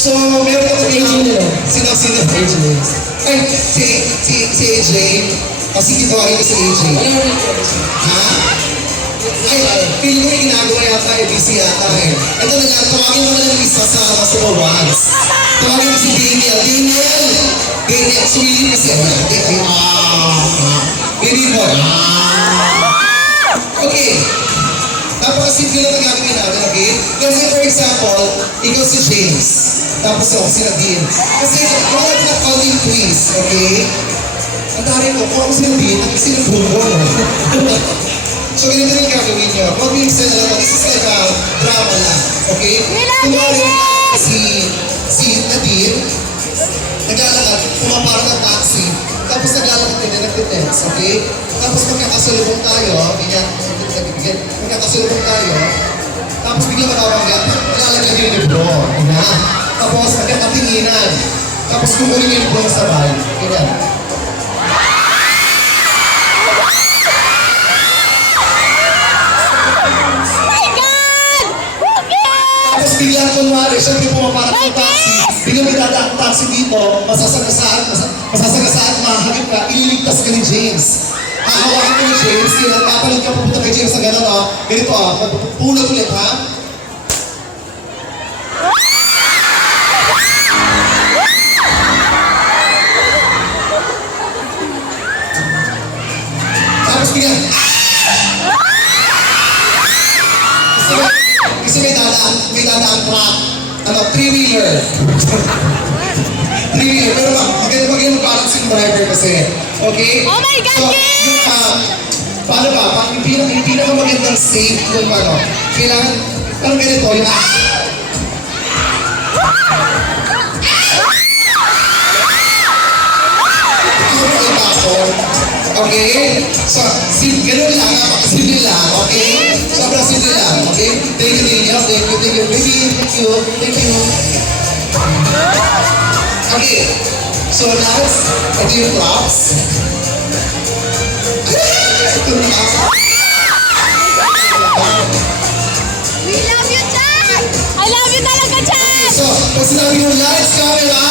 So, meron ako dito. Sino? AJ. Ay, si AJ. O sige, tawagin ko si AJ. Ha? Ay, feeling ko yung ginagawa yata eh, busy yata eh. Ito na lang, tawagin mo na lang isa sa once. Tawagin mo si Daniel. Daniel, sumili kasi ako natin. Baby boy. Okay. Napakasimple lang ang gagawin natin, okay? Kasi for example, ikaw si James. Tapos ako si Nadine. Kasi wala natin na counting quiz, okay? Ang dami ko, kung ako si Nadine, sino bumo, no? So, ganito yung gagawin nyo. Huwag yung isa na lang, this is like a drama lang, okay? Kumari si Nadine, naglalakad, pumaparang ng taxi, tapos naglalakad din na nagtitext, okay? Tapos magkakasalubong tayo, magkakasalubong tayo, tapos bigla matawag yan, malalagyan yung libro, tapos magkakatinginan, tapos kukunin yung libro sa bahay, ganyan. Tapos biglang kunwari, syempre pumaparang ng taxi, biglang may dadaan taxi dito, masasagasaan, mahagip ka, ililigtas ka ni James. Hahawakan ko ni James, kaya papanood ka pupunta kay James na gano'n, ganito pulot ulit ha. Tapos biglang, kasi may dadaan truck, three-wheeler. Three-wheeler, pero magandang mag-balance yung driver kasi. Okay? Oh my God, so, yes! Yung, paano ba? Yung pinakamagandang safe kung kailangan, parang ganito, yung okay? So, ganun lang, napakasimple lang, okay? Sobrang simple lang, okay? Thank you. Baby, thank you. Okay, so next, ito yung props. We love you, Chan! I love you talaga, Chan! So, pag sinabi yung lights, camera,